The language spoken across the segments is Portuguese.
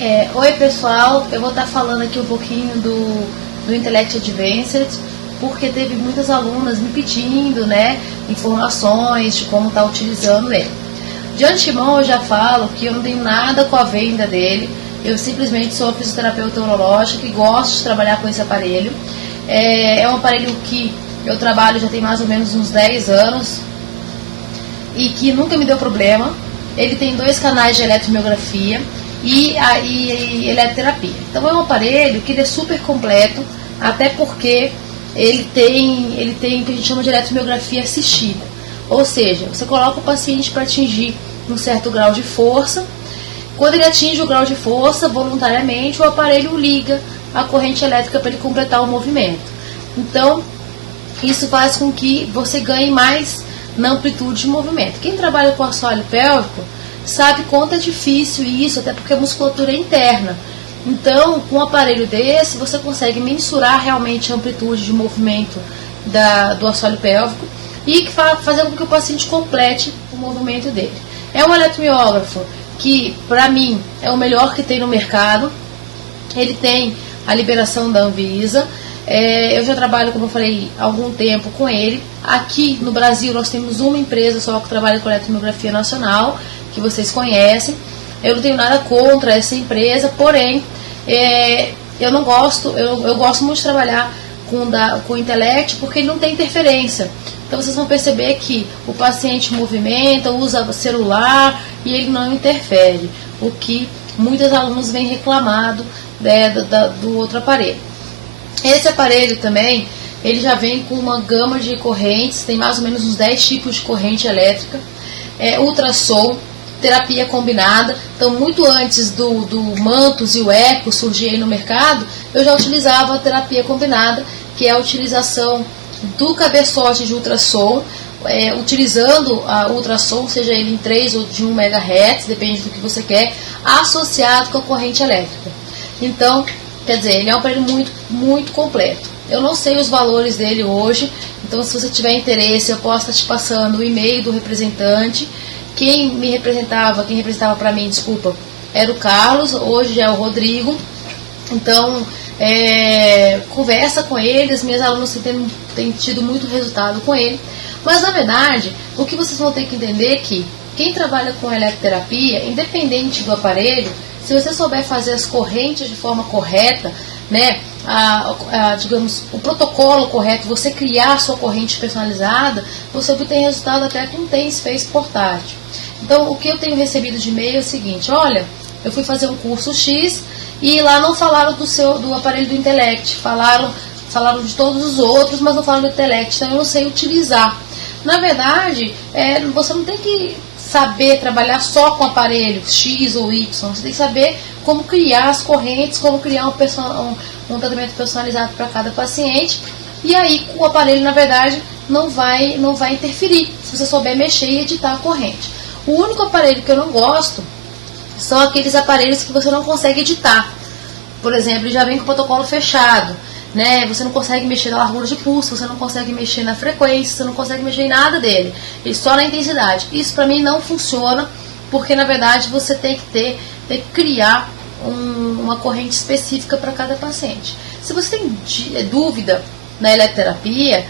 Oi pessoal, eu vou estar falando aqui um pouquinho do Intellect Advanced, porque teve muitas alunas me pedindo, né, informações de como estar utilizando ele. De antemão eu já falo que eu não tenho nada com a venda dele, eu simplesmente sou fisioterapeuta urológica e gosto de trabalhar com esse aparelho. É um aparelho que eu trabalho já tem mais ou menos uns 10 anos e que nunca me deu problema. Ele tem 2 canais de eletromiografia e eletroterapia. Então é um aparelho que ele é super completo, até porque ele tem o que a gente chama de eletromiografia assistida. Ou seja, você coloca o paciente para atingir um certo grau de força. Quando ele atinge o grau de força, voluntariamente, o aparelho liga a corrente elétrica para ele completar o movimento. Então, isso faz com que você ganhe mais na amplitude de movimento. Quem trabalha com assoalho pélvico sabe quanto é difícil isso, até porque a musculatura é interna. Então, com um aparelho desse, você consegue mensurar realmente a amplitude de movimento do assoalho pélvico e fazer com que o paciente complete o movimento dele. É um eletromiógrafo que, para mim, é o melhor que tem no mercado. Ele tem a liberação da Anvisa. Eu já trabalho, como eu falei, há algum tempo com ele. Aqui no Brasil nós temos uma empresa só que trabalha com eletromiografia nacional, que vocês conhecem. Eu não tenho nada contra essa empresa, porém, eu não gosto, eu gosto muito de trabalhar com o Intellect porque ele não tem interferência. Então vocês vão perceber que o paciente movimenta, usa celular e ele não interfere, o que muitos alunos vêm reclamado do outro aparelho. Esse aparelho também, ele já vem com uma gama de correntes, tem mais ou menos uns 10 tipos de corrente elétrica, ultrassom, terapia combinada. Então, muito antes do Mantos e o Eco surgirem no mercado, eu já utilizava a terapia combinada, que é a utilização do cabeçote de ultrassom, utilizando a ultrassom, seja ele em 3 ou de 1 MHz, depende do que você quer, associado com a corrente elétrica. Então, quer dizer, ele é um aparelho muito, muito completo. Eu não sei os valores dele hoje, então se você tiver interesse, eu posso estar te passando o e-mail do representante. Quem representava para mim, desculpa, era o Carlos, hoje é o Rodrigo. Então, conversa com ele, as minhas alunas têm tido muito resultado com ele. Mas, na verdade, o que vocês vão ter que entender é que quem trabalha com eletroterapia, independente do aparelho, se você souber fazer as correntes de forma correta, né, digamos, o protocolo correto, você criar a sua corrente personalizada, você obtém resultado até com um TENS Face portátil. Então, o que eu tenho recebido de e-mail é o seguinte: olha, eu fui fazer um curso X e lá não falaram do aparelho do Intellect, falaram de todos os outros, mas não falaram do Intellect, então eu não sei utilizar. Na verdade, você não tem que saber trabalhar só com aparelho X ou Y, você tem que saber como criar as correntes, como criar um tratamento personalizado para cada paciente, e aí o aparelho, na verdade, não vai interferir, se você souber mexer e editar a corrente. O único aparelho que eu não gosto são aqueles aparelhos que você não consegue editar. Por exemplo, ele já vem com o protocolo fechado, né? Você não consegue mexer na largura de pulso, você não consegue mexer na frequência, você não consegue mexer em nada dele, e só na intensidade. Isso para mim não funciona, porque na verdade você tem que criar uma corrente específica para cada paciente. Se você tem dúvida na eletroterapia,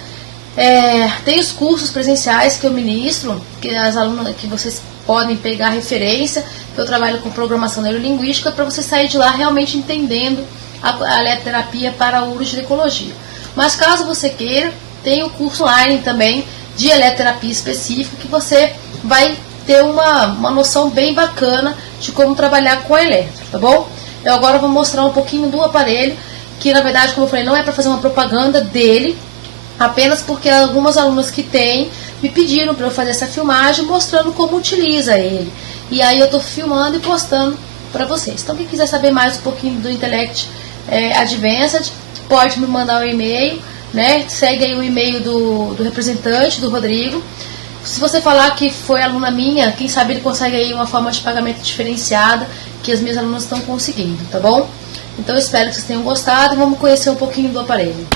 tem os cursos presenciais que eu ministro, que as alunas, que vocês podem pegar referência, que eu trabalho com programação neurolinguística, para você sair de lá realmente entendendo a eletroterapia para a uroginecologia. Mas caso você queira, tem o curso online também de eletroterapia específica, que você vai ter uma noção bem bacana de como trabalhar com a eletro, tá bom? Eu agora vou mostrar um pouquinho do aparelho, que na verdade, como eu falei, não é para fazer uma propaganda dele, apenas porque algumas alunas que têm me pediram para eu fazer essa filmagem mostrando como utiliza ele. E aí eu estou filmando e postando para vocês. Então, quem quiser saber mais um pouquinho do Intellect Advanced, pode me mandar um e-mail, né? Segue aí o e-mail do representante, do Rodrigo. Se você falar que foi aluna minha, quem sabe ele consegue aí uma forma de pagamento diferenciada que as minhas alunas estão conseguindo, tá bom? Então eu espero que vocês tenham gostado e vamos conhecer um pouquinho do aparelho.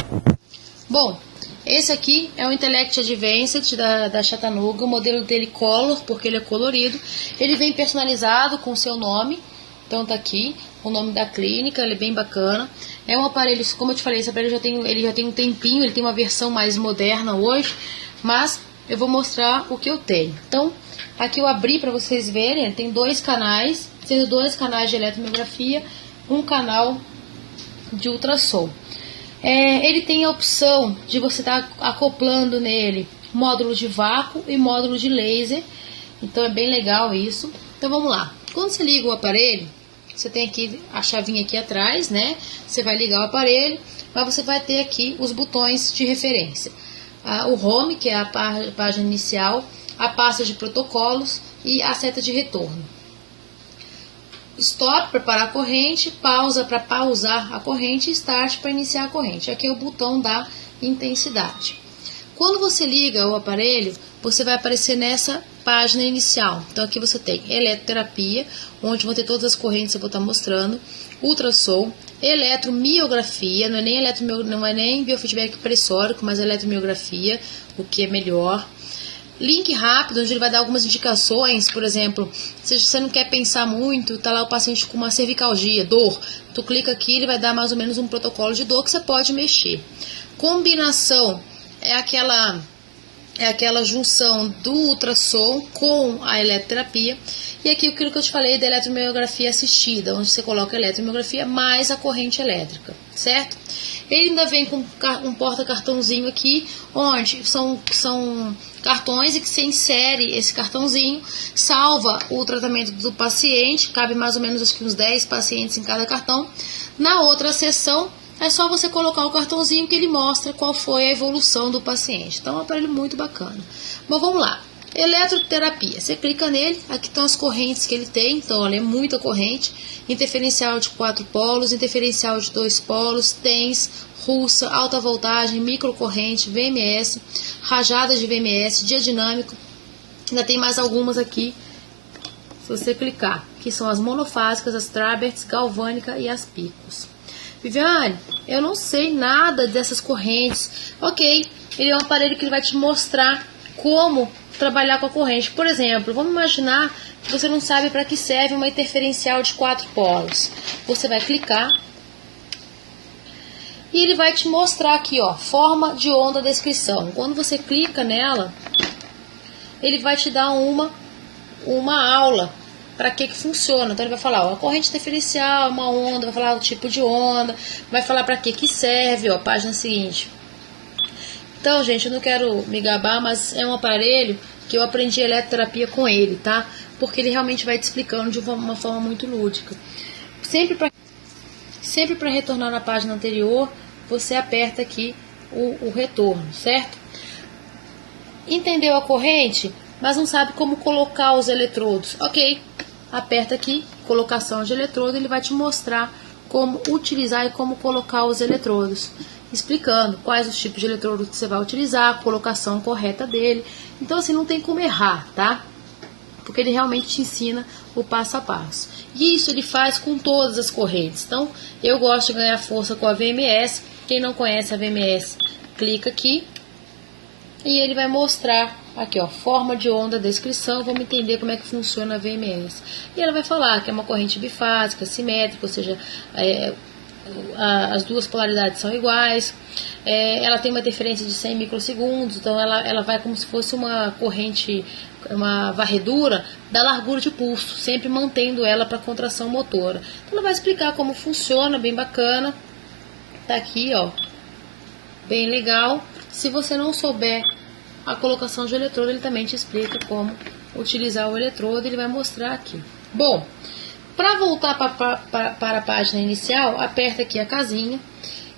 Bom, esse aqui é o Intellect Advanced da Chattanooga, o modelo dele Color, porque ele é colorido. Ele vem personalizado com o seu nome, Então tá aqui o nome da clínica, ele é bem bacana. É um aparelho, como eu te falei, esse aparelho ele já tem um tempinho, ele tem uma versão mais moderna hoje, mas eu vou mostrar o que eu tenho. Então, aqui eu abri para vocês verem, ele tem 2 canais, sendo 2 canais de eletromiografia, um canal de ultrassom. Ele tem a opção de você estar acoplando nele módulo de vácuo e módulo de laser, então é bem legal isso. Então vamos lá, quando você liga o aparelho, você tem aqui a chavinha aqui atrás, né? Você vai ligar o aparelho, mas você vai ter aqui os botões de referência. O home, que é a página inicial, a pasta de protocolos e a seta de retorno. Stop para parar a corrente, pausa para pausar a corrente e start para iniciar a corrente. Aqui é o botão da intensidade. Quando você liga o aparelho, você vai aparecer nessa página inicial. Então aqui você tem eletroterapia, onde vão ter todas as correntes que eu vou estar mostrando, ultrassom, eletromiografia, não é nem biofeedback pressórico, mas eletromiografia, o que é melhor. Link rápido, onde ele vai dar algumas indicações, por exemplo, se você não quer pensar muito, tá lá o paciente com uma cervicalgia, dor, tu clica aqui, ele vai dar mais ou menos um protocolo de dor que você pode mexer. Combinação é aquela junção do ultrassom com a eletroterapia. E aqui aquilo que eu te falei da eletromiografia assistida, onde você coloca a eletromiografia mais a corrente elétrica, certo? Ele ainda vem com um porta-cartãozinho aqui, onde são cartões e que você insere esse cartãozinho, salva o tratamento do paciente, cabe mais ou menos acho que uns 10 pacientes em cada cartão. Na outra seção, é só você colocar o cartãozinho que ele mostra qual foi a evolução do paciente. Então é um aparelho muito bacana. Bom, vamos lá. Eletroterapia. Você clica nele, aqui estão as correntes que ele tem. Então, olha, é muita corrente. Interferencial de 4 polos, interferencial de 2 polos, TENS, russa, alta voltagem, microcorrente, VMS, rajada de VMS, dia dinâmico. Ainda tem mais algumas aqui, se você clicar, que são as monofásicas, as Traberts, galvânica e as picos. Viviane, eu não sei nada dessas correntes. Ok, ele é um aparelho que ele vai te mostrar como trabalhar com a corrente. Por exemplo, vamos imaginar que você não sabe para que serve uma interferencial de 4 polos. Você vai clicar e ele vai te mostrar aqui, ó, forma de onda descrição. Quando você clica nela, ele vai te dar uma aula para que funciona. Então ele vai falar, ó, a corrente interferencial, uma onda, vai falar o tipo de onda, vai falar para que serve, ó, página seguinte. Então, gente, eu não quero me gabar, mas é um aparelho que eu aprendi eletroterapia com ele, tá? Porque ele realmente vai te explicando de uma forma muito lúdica. Sempre para retornar na página anterior, você aperta aqui o retorno, certo? Entendeu a corrente, mas não sabe como colocar os eletrodos. Ok, aperta aqui, colocação de eletrodo, ele vai te mostrar como utilizar e como colocar os eletrodos, explicando quais os tipos de eletrodo que você vai utilizar, a colocação correta dele. Então, assim, não tem como errar, tá? Porque ele realmente te ensina o passo a passo. E isso ele faz com todas as correntes. Então, eu gosto de ganhar força com a VMS. Quem não conhece a VMS, clica aqui e ele vai mostrar aqui, ó, forma de onda, descrição. Vamos entender como é que funciona a VMS. E ela vai falar que é uma corrente bifásica, simétrica, ou seja, as duas polaridades são iguais. Ela tem uma interferência de 100 microsegundos, então ela vai como se fosse uma corrente, uma varredura da largura de pulso, sempre mantendo ela para contração motora. Então ela vai explicar como funciona, bem bacana. Tá aqui, ó, bem legal. Se você não souber a colocação de eletrodo, ele também te explica como utilizar o eletrodo, ele vai mostrar aqui. Bom, para voltar para a página inicial, aperta aqui a casinha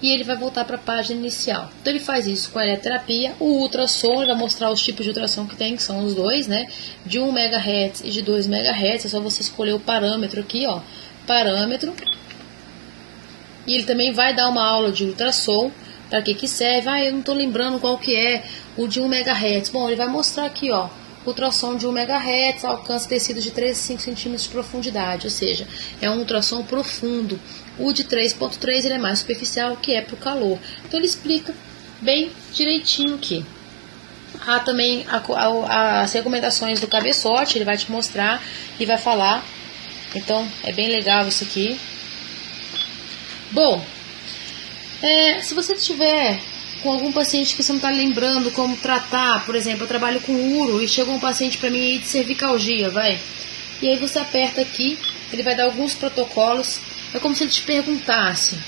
e ele vai voltar para a página inicial. Então ele faz isso com a eletroterapia. O ultrassom, ele vai mostrar os tipos de ultrassom que tem, que são os dois, né? De 1 MHz e de 2 MHz. É só você escolher o parâmetro aqui, ó, parâmetro. E ele também vai dar uma aula de ultrassom, para que serve. Eu não estou lembrando qual que é o de 1 MHz. Bom, ele vai mostrar aqui, ó, ultrassom de 1 MHz, alcança tecidos de 3 a 5 centímetros de profundidade, ou seja, é um ultrassom profundo. O de 3.3 ele é mais superficial, que é para o calor. Então ele explica bem direitinho aqui. Há também as recomendações do cabeçote, ele vai te mostrar e vai falar Então, é bem legal isso aqui. Bom, se você tiver com algum paciente que você não está lembrando como tratar, por exemplo, eu trabalho com uro e chegou um paciente para mim aí de cervicalgia, vai. E aí você aperta aqui, ele vai dar alguns protocolos. É como se ele te perguntasse.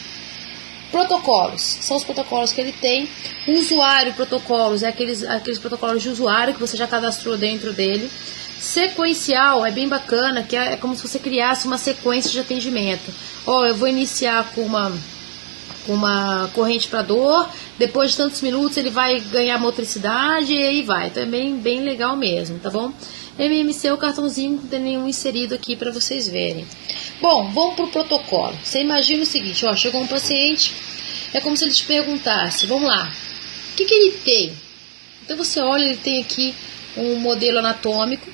Protocolos, são os protocolos que ele tem. O usuário protocolos, é aqueles protocolos de usuário que você já cadastrou dentro dele. Sequencial é bem bacana, que é como se você criasse uma sequência de atendimento. Eu vou iniciar com uma corrente para dor, depois de tantos minutos ele vai ganhar motricidade e aí vai. Então é bem legal mesmo, tá bom? MMC, o cartãozinho, não tem nenhum inserido aqui para vocês verem. Bom, vamos pro protocolo. Você imagina o seguinte, chegou um paciente, é como se ele te perguntasse, vamos lá, o que ele tem? Então você olha, ele tem aqui um modelo anatômico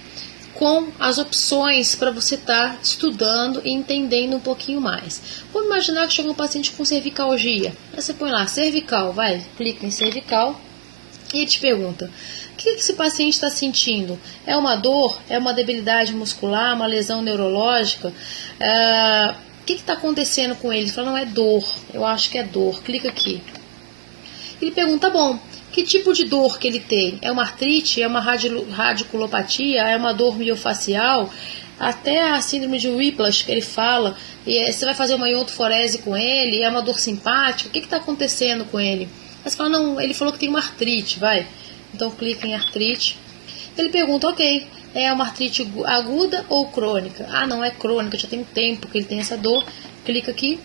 com as opções para você estar estudando e entendendo um pouquinho mais. Vamos imaginar que chegou um paciente com cervicalgia. Aí você põe lá, cervical, vai, clica em cervical e ele te pergunta, o que esse paciente está sentindo? É uma dor? É uma debilidade muscular? Uma lesão neurológica? O que está acontecendo com ele? Ele fala, não é dor, eu acho que é dor, clica aqui. Ele pergunta, bom, que tipo de dor que ele tem? É uma artrite? É uma radiculopatia? É uma dor miofacial? Até a síndrome de Whiplash que ele fala, e você vai fazer uma iotoforese com ele, é uma dor simpática, o que está acontecendo com ele? Aí você fala, não, ele falou que tem uma artrite, vai. Então clica em artrite. Ele pergunta, ok, é uma artrite aguda ou crônica? Ah, não, é crônica, já tem um tempo que ele tem essa dor. Clica aqui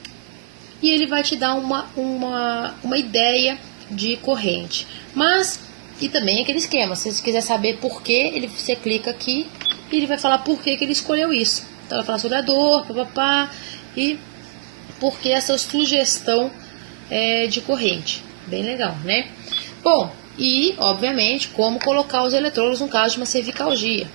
e ele vai te dar uma ideia de corrente. Mas, e também aquele esquema, se você quiser saber por que, você clica aqui e ele vai falar por que ele escolheu isso. Então vai falar sobre a dor, papapá, e por que essa sugestão de corrente. Bem legal, né? Bom, e, obviamente, como colocar os eletrodos no caso de uma cervicalgia.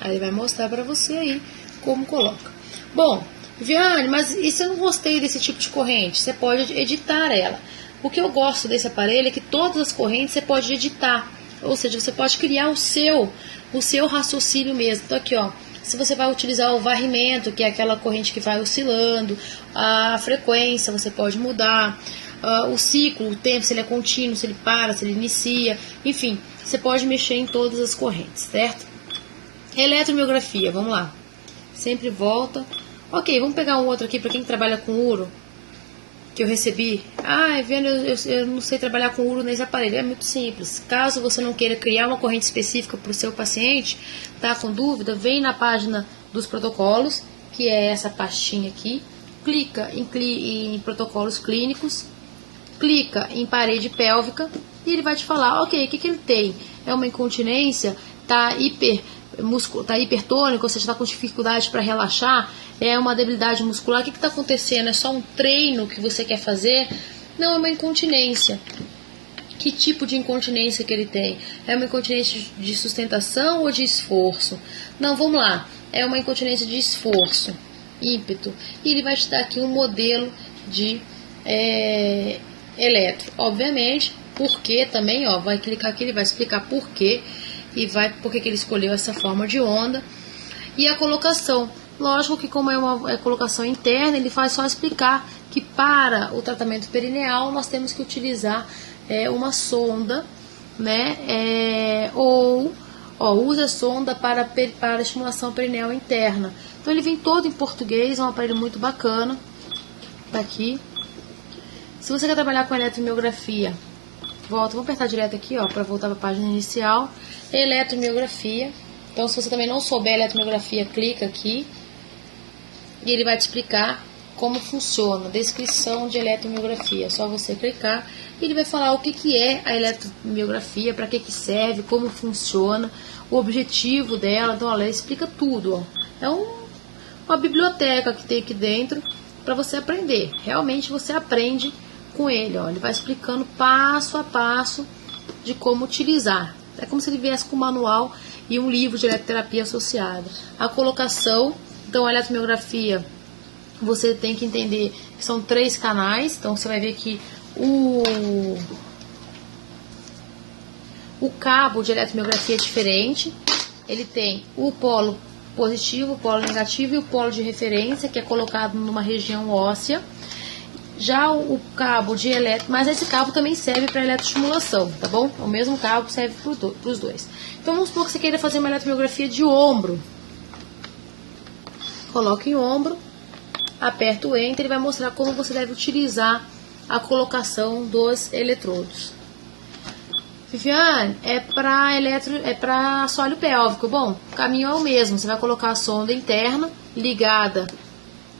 Aí ele vai mostrar para você aí como coloca. Bom, Viane, mas e se eu não gostei desse tipo de corrente? Você pode editar ela. O que eu gosto desse aparelho é que todas as correntes você pode editar. Ou seja, você pode criar o seu raciocínio mesmo. Então aqui, se você vai utilizar o varrimento, que é aquela corrente que vai oscilando, a frequência você pode mudar, o ciclo, o tempo, se ele é contínuo, se ele para, se ele inicia, enfim, você pode mexer em todas as correntes, certo? Eletromiografia, vamos lá. Sempre volta. Ok, vamos pegar um outro aqui para quem trabalha com uro, que eu recebi. Viana, eu não sei trabalhar com uro nesse aparelho. É muito simples. Caso você não queira criar uma corrente específica para o seu paciente, tá com dúvida, vem na página dos protocolos, que é essa pastinha aqui, clica em protocolos clínicos, clica em parede pélvica e ele vai te falar, ok, o que ele tem? É uma incontinência, tá hipertônico, ou seja, está com dificuldade para relaxar, é uma debilidade muscular, o que está acontecendo? É só um treino que você quer fazer? Não, é uma incontinência. Que tipo de incontinência que ele tem? É uma incontinência de sustentação ou de esforço? Não, vamos lá, é uma incontinência de esforço, ímpeto, e ele vai te dar aqui um modelo de eletro, obviamente, porque também, vai clicar aqui, ele vai explicar por quê e por que ele escolheu essa forma de onda. E a colocação, lógico que como é uma colocação interna, ele faz só explicar que para o tratamento perineal nós temos que utilizar uma sonda, né, usa a sonda para estimulação perineal interna. Então ele vem todo em português, é um aparelho muito bacana, tá aqui. Se você quer trabalhar com eletromiografia, vamos apertar direto aqui, para voltar para a página inicial. Eletromiografia. Então, se você também não souber eletromiografia, clica aqui e ele vai te explicar como funciona, descrição de eletromiografia. É só você clicar e ele vai falar o que é a eletromiografia, para que serve, como funciona, o objetivo dela. Então, olha, explica tudo. É uma biblioteca que tem aqui dentro para você aprender. Realmente você aprende com ele. Ele vai explicando passo a passo de como utilizar. É como se ele viesse com um manual e um livro de eletroterapia associado. A colocação, então a eletromiografia, você tem que entender que são 3 canais. Então você vai ver que o cabo de eletromiografia é diferente. Ele tem o polo positivo, o polo negativo e o polo de referência, que é colocado numa região óssea. Já o cabo de eletro, mas esse cabo também serve para eletroestimulação, tá bom? O mesmo cabo serve para os dois. Então vamos supor que você queira fazer uma eletromiografia de ombro. Coloca em ombro, aperta o Enter e vai mostrar como você deve utilizar a colocação dos eletrodos. Viviane, é para assoalho pélvico. Bom, o caminho é o mesmo. Você vai colocar a sonda interna ligada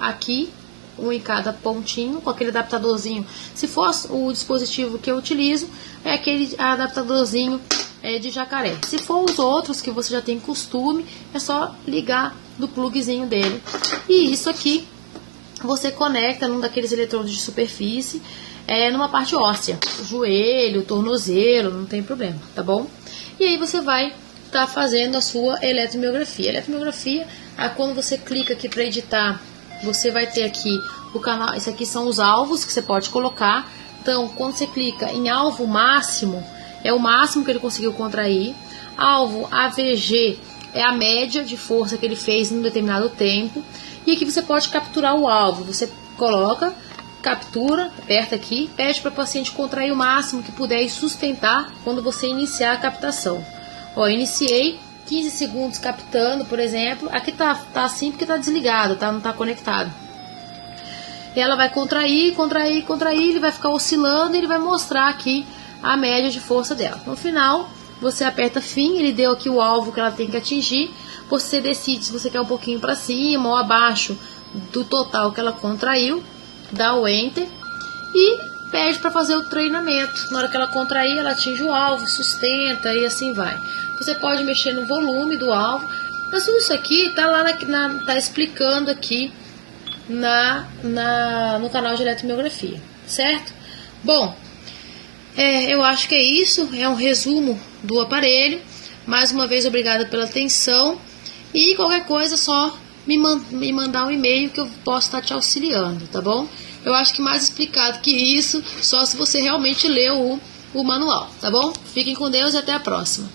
aqui, um em cada pontinho, com aquele adaptadorzinho. Se for o dispositivo que eu utilizo, é aquele adaptadorzinho de jacaré. Se for os outros que você já tem costume, é só ligar do plugzinho dele. E isso aqui você conecta num daqueles eletrodos de superfície, numa parte óssea, joelho, tornozelo, não tem problema, tá bom? E aí você vai estar fazendo a sua eletromiografia. Eletromiografia, quando você clica aqui para editar, você vai ter aqui o canal. Esses aqui são os alvos que você pode colocar. Então, quando você clica em alvo máximo, é o máximo que ele conseguiu contrair. Alvo AVG é a média de força que ele fez em um determinado tempo. E aqui você pode capturar o alvo. Você coloca, captura, aperta aqui, pede para o paciente contrair o máximo que puder e sustentar quando você iniciar a captação. Ó, iniciei 15 segundos captando, por exemplo. Aqui tá assim porque tá desligado, tá? Não tá conectado. E ela vai contrair, contrair, contrair, ele vai ficar oscilando e ele vai mostrar aqui a média de força dela. No final, você aperta fim, ele deu aqui o alvo que ela tem que atingir. Você decide se você quer um pouquinho para cima ou abaixo do total que ela contraiu. Dá o Enter e pede para fazer o treinamento. Na hora que ela contrair, ela atinge o alvo, sustenta e assim vai. Você pode mexer no volume do alvo. Mas tudo isso aqui tá lá tá explicando aqui no canal de eletromiografia, certo? Bom, eu acho que é isso. É um resumo do aparelho. Mais uma vez, obrigada pela atenção. E qualquer coisa, só me mandar um e-mail que eu posso estar te auxiliando, tá bom? Eu acho que mais explicado que isso, só se você realmente leu o manual, tá bom? Fiquem com Deus e até a próxima.